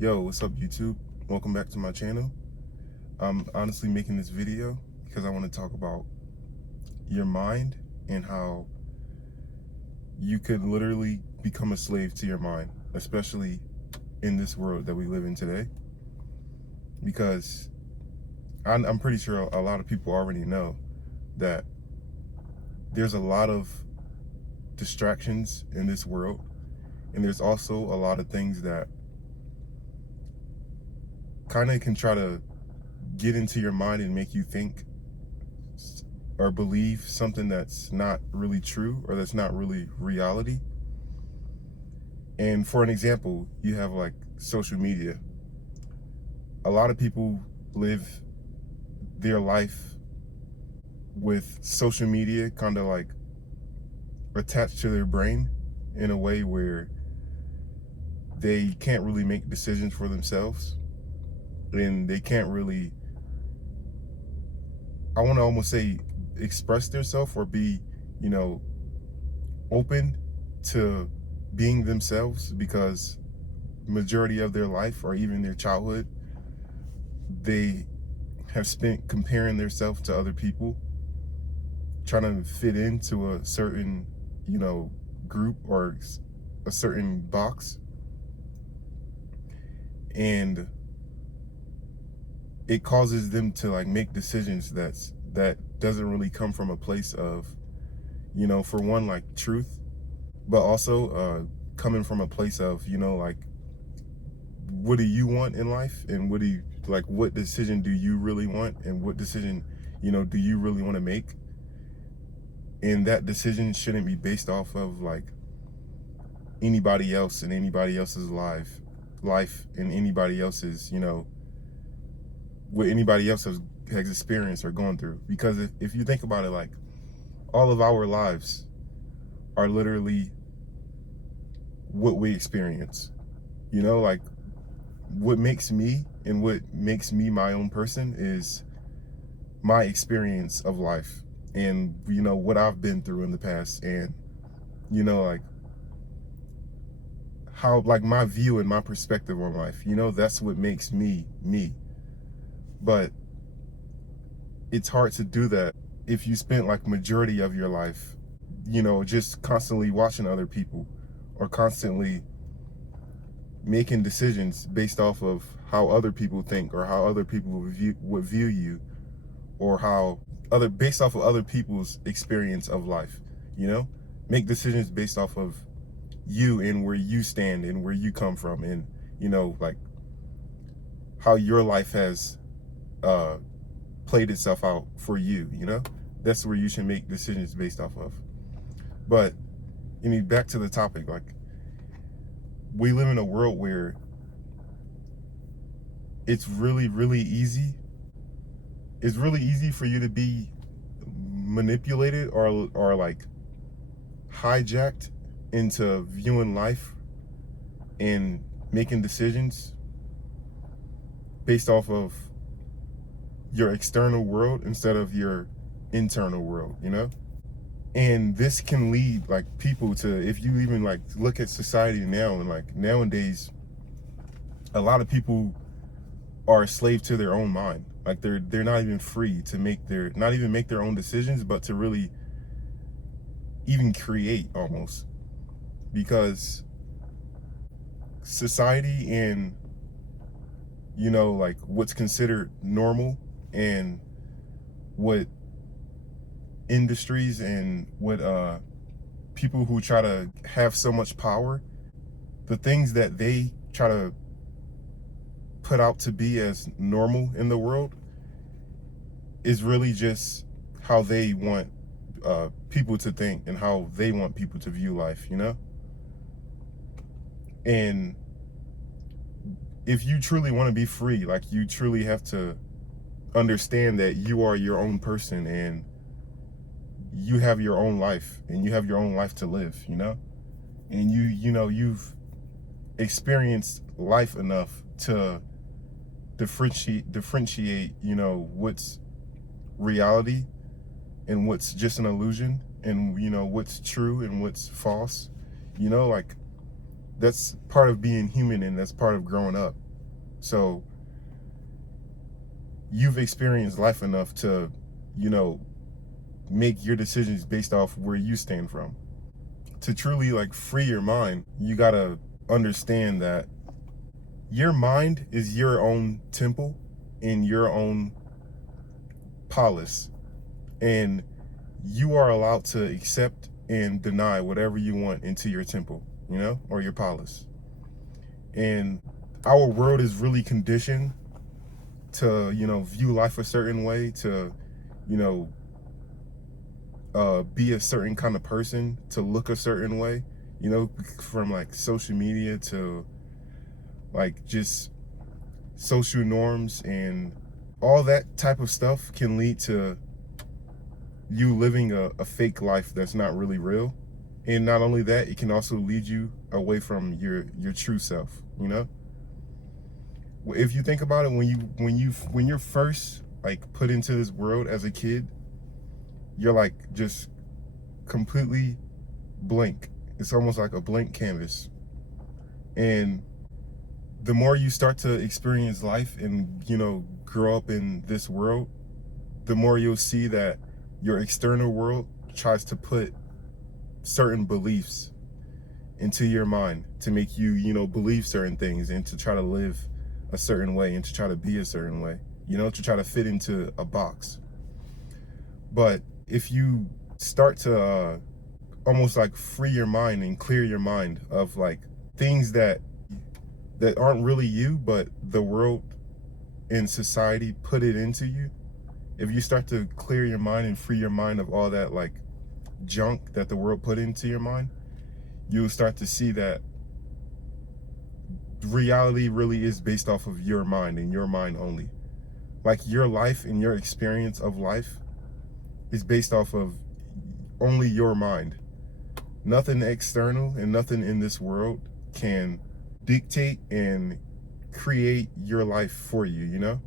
Yo, what's up YouTube? Welcome back to my channel. I'm honestly making this video because I want to talk about your mind and how you could literally become a slave to your mind, especially in this world that we live in today. Because I'm pretty sure a lot of people already know that there's a lot of distractions in this world, and there's also a lot of things that kind of can try to get into your mind and make you think or believe something that's not really true or that's not really reality. And for an example, you have like social media. A lot of people live their life with social media kind of like attached to their brain in a way where they can't really make decisions for themselves, and they can't really, I want to almost say, express themselves or be, open to being themselves, because majority of their life or even their childhood, they have spent comparing themselves to other people, trying to fit into a certain, group or a certain box. And it causes them to like make decisions that doesn't really come from a place of, for one, like truth, but also coming from a place of, like, what do you want in life, and what decision do you really want, and what decision, do you really want to make? And that decision shouldn't be based off of like anybody else and anybody else's life and anybody else's, what anybody else has experienced or gone through. Because if you think about it, like, all of our lives are literally what we experience. Like, what makes me and what makes me my own person is my experience of life, and what I've been through in the past, and like how, like, my view and my perspective on life, that's what makes me me. But it's hard to do that if you spent like majority of your life, just constantly watching other people, or constantly making decisions based off of how other people think, or how other people would view you, or based off of other people's experience of life. Make decisions based off of you and where you stand and where you come from, and like how your life has played itself out for you. That's where you should make decisions based off of. But back to the topic, like, we live in a world where it's really, really easy. It's really easy for you to be manipulated or like hijacked into viewing life and making decisions based off of your external world instead of your internal world. And this can lead like people to, if you even like look at society now, and like nowadays, a lot of people are a slave to their own mind. Like, they're not even free to make their own decisions, but to really even create, almost. Because society and like what's considered normal, and what industries and what people who try to have so much power, the things that they try to put out to be as normal in the world is really just how they want people to think, and how they want people to view life. And if you truly want to be free, like, you truly have to understand that you are your own person, and you have your own life, and you have your own life to live. And you've experienced life enough to differentiate what's reality and what's just an illusion, and what's true and what's false. Like, that's part of being human, and that's part of growing up. So you've experienced life enough to, you know, make your decisions based off where you stand from. To truly like free your mind, you gotta understand that your mind is your own temple in your own palace, and you are allowed to accept and deny whatever you want into your temple, you know, or your palace. And our world is really conditioned to, you know, view life a certain way, to, you know, be a certain kind of person, to look a certain way, you know, from like social media to like just social norms, and all that type of stuff can lead to you living a fake life that's not really real. And not only that, it can also lead you away from your true self, you know. If you think about it, when you're first like put into this world as a kid, you're like just completely blank. It's almost like a blank canvas. And the more you start to experience life and, you know, grow up in this world, the more you'll see that your external world tries to put certain beliefs into your mind to make you, you know, believe certain things, and to try to live a certain way, and to try to be a certain way, you know, to try to fit into a box. But if you start to almost like free your mind and clear your mind of like things that aren't really you, but the world and society put it into you, if you start to clear your mind and free your mind of all that like junk that the world put into your mind, you'll start to see that reality really is based off of your mind and your mind only. Like your life and your experience of life is based off of only your mind. Nothing external and nothing in this world can dictate and create your life for you, you know?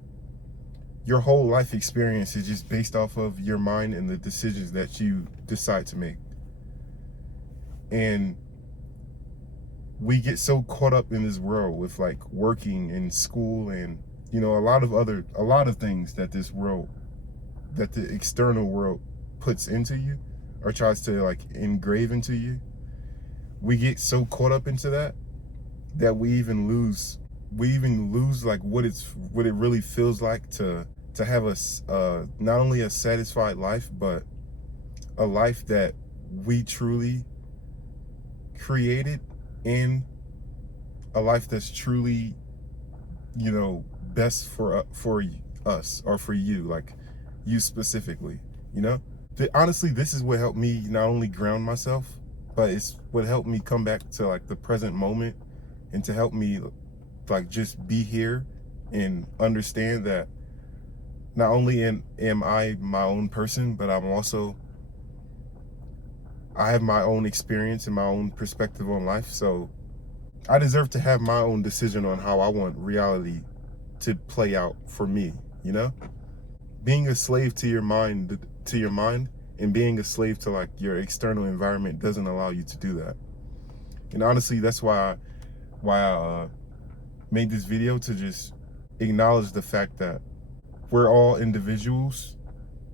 Your whole life experience is just based off of your mind and the decisions that you decide to make. And we get so caught up in this world with like working in school and, you know, a lot of things that this world, that the external world puts into you or tries to like engrave into you. We get so caught up into that we even lose like what it really feels like to have a not only a satisfied life, but a life that we truly created, and a life that's truly, you know, best for us, or for you, like you specifically, you know. Honestly, this is what helped me not only ground myself, but it's what helped me come back to like the present moment, and to help me like just be here and understand that not only am I my own person, but I have my own experience and my own perspective on life. So I deserve to have my own decision on how I want reality to play out for me, you know? Being a slave to your mind, and being a slave to like your external environment doesn't allow you to do that. And honestly, that's why I made this video, to just acknowledge the fact that we're all individuals,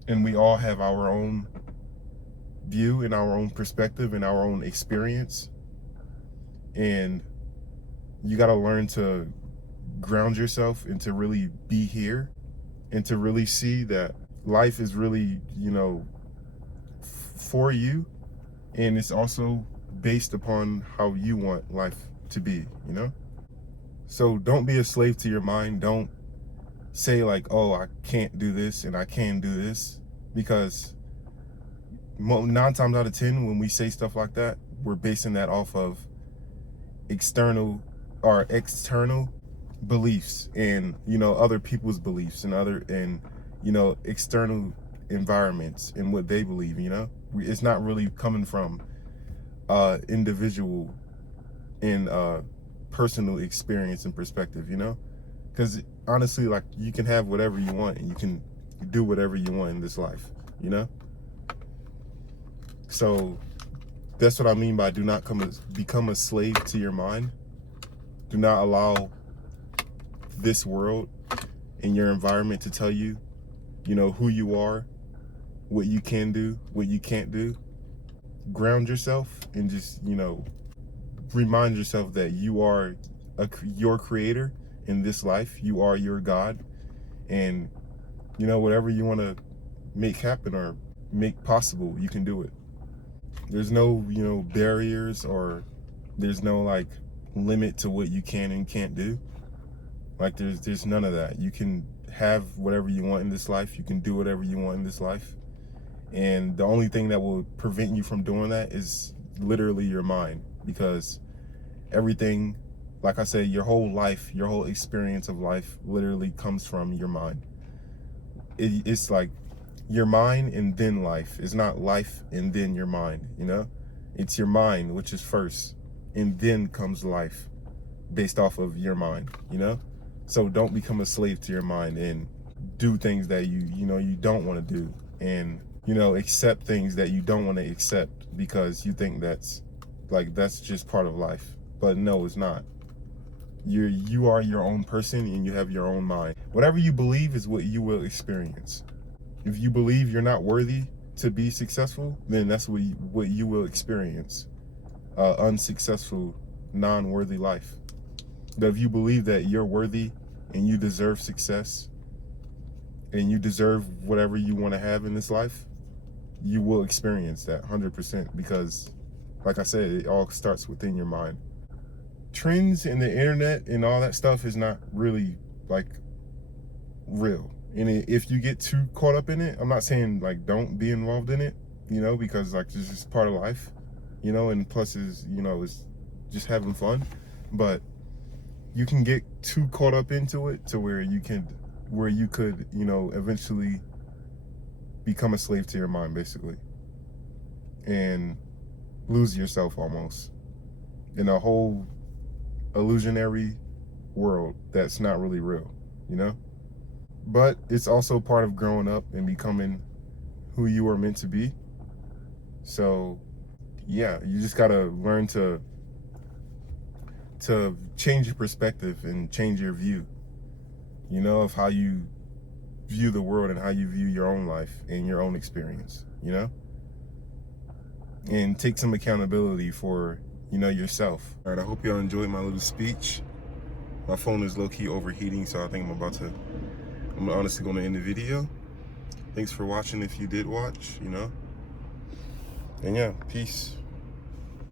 and we all have our own view and our own perspective and our own experience. And you got to learn to ground yourself and to really be here, and to really see that life is really, you know, for you, and it's also based upon how you want life to be, you know? So don't be a slave to your mind. Don't say like, oh, I can't do this and I can do this, because 9 times out of 10 when we say stuff like that, we're basing that off of external beliefs, and, you know, other people's beliefs, and you know, external environments and what they believe, you know. It's not really coming from individual and personal experience and perspective, you know. Because honestly, like, you can have whatever you want, and you can do whatever you want in this life, you know. So that's what I mean by do not become a slave to your mind. Do not allow this world and your environment to tell you, you know, who you are, what you can do, what you can't do. Ground yourself and just, you know, remind yourself that you are your creator in this life. You are your God. And, you know, whatever you want to make happen or make possible, you can do it. There's no, you know, barriers, or there's no like limit to what you can and can't do. Like there's none of that. You can have whatever you want in this life. You can do whatever you want in this life. And the only thing that will prevent you from doing that is literally your mind, because everything, like I said, your whole life, your whole experience of life literally comes from your mind. It's like your mind and then life. It's not life and then your mind, you know? It's your mind, which is first, and then comes life based off of your mind, you know? So don't become a slave to your mind and do things that you know you don't want to do, and, you know, accept things that you don't want to accept because you think that's just part of life. But no, it's not. You are your own person and you have your own mind. Whatever you believe is what you will experience. If you believe you're not worthy to be successful, then that's what you will experience. Unsuccessful, non-worthy life. But if you believe that you're worthy and you deserve success and you deserve whatever you want to have in this life, you will experience that 100%, because, like I said, it all starts within your mind. Trends in the internet and all that stuff is not really like real. And if you get too caught up in it, I'm not saying like don't be involved in it, you know, because like this is part of life, you know, and plus is, you know, it's just having fun. But you can get too caught up into it to where you could, you know, eventually become a slave to your mind, basically, and lose yourself almost in a whole illusionary world that's not really real, you know? But it's also part of growing up and becoming who you are meant to be. So yeah, you just gotta learn to change your perspective and change your view, you know, of how you view the world and how you view your own life and your own experience, you know? And take some accountability for, you know, yourself. All right, I hope y'all enjoyed my little speech. My phone is low-key overheating, so I think I'm honestly gonna end the video. Thanks for watching if you did watch, you know? And yeah, peace.